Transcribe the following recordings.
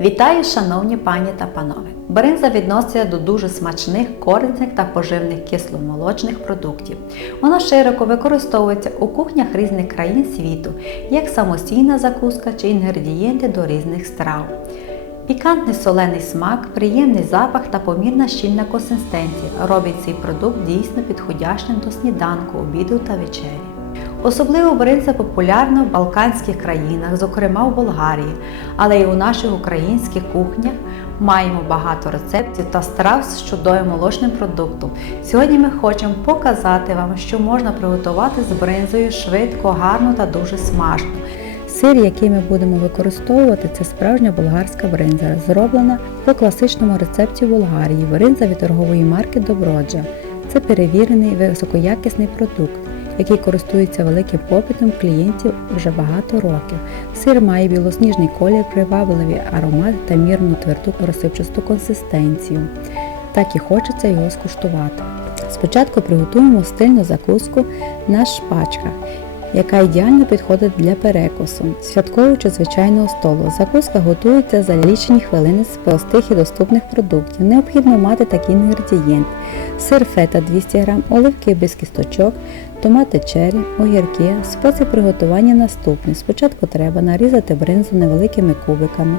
Вітаю, шановні пані та панове! Бринза відноситься до дуже смачних, корисних та поживних кисломолочних продуктів. Вона широко використовується у кухнях різних країн світу як самостійна закуска чи інгредієнти до різних страв. Пікантний солений смак, приємний запах та помірна щільна консистенція робить цей продукт дійсно підходящим до сніданку, обіду та вечері. Особливо бринза популярна в Балканських країнах, зокрема в Болгарії, але й у наших українських кухнях маємо багато рецептів та страв з чудовим молочним продуктом. Сьогодні ми хочемо показати вам, що можна приготувати з бринзою швидко, гарно та дуже смачно. Сир, який ми будемо використовувати, це справжня болгарська бринза, зроблена по класичному рецепті Болгарії. Бринза від торгової марки Доброджа. Це перевірений високоякісний продукт, який користується великим попитом клієнтів вже багато років. Сир має білосніжний колір, привабливий аромат та мірну тверду розсипчасту консистенцію. Так і хочеться його скуштувати. Спочатку приготуємо стильну закуску на шпачках яка ідеально підходить для перекусу, святкового звичайного столу. Закуска готується за лічені хвилини з простих і доступних продуктів. Необхідно мати такі інгредієнти: сир фета 200 г, оливки без кісточок, томати чері, огірки. Спосіб приготування наступний. Спочатку треба нарізати бринзу невеликими кубиками,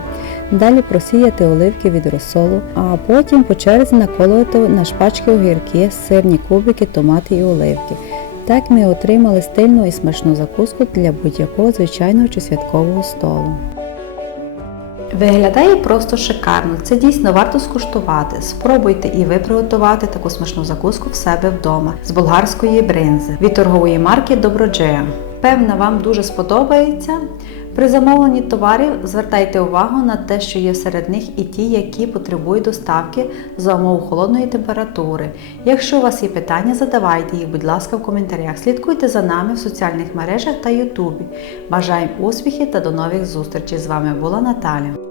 далі просіяти оливки від розсолу, а потім по черзі наколувати на шпачки огірки, сирні кубики, томати і оливки. Так ми отримали стильну і смачну закуску для будь-якого звичайного чи святкового столу. Виглядає просто шикарно, це дійсно варто скуштувати. Спробуйте і ви приготувати таку смачну закуску в себе вдома з болгарської бринзи від торгової марки Доброджея. Певна, вам дуже сподобається. При замовленні товарів звертайте увагу на те, що є серед них і ті, які потребують доставки за умов холодної температури. Якщо у вас є питання, задавайте їх, будь ласка, в коментарях. Слідкуйте за нами в соціальних мережах та Ютубі. Бажаємо успіхів та до нових зустрічей! З вами була Наталя.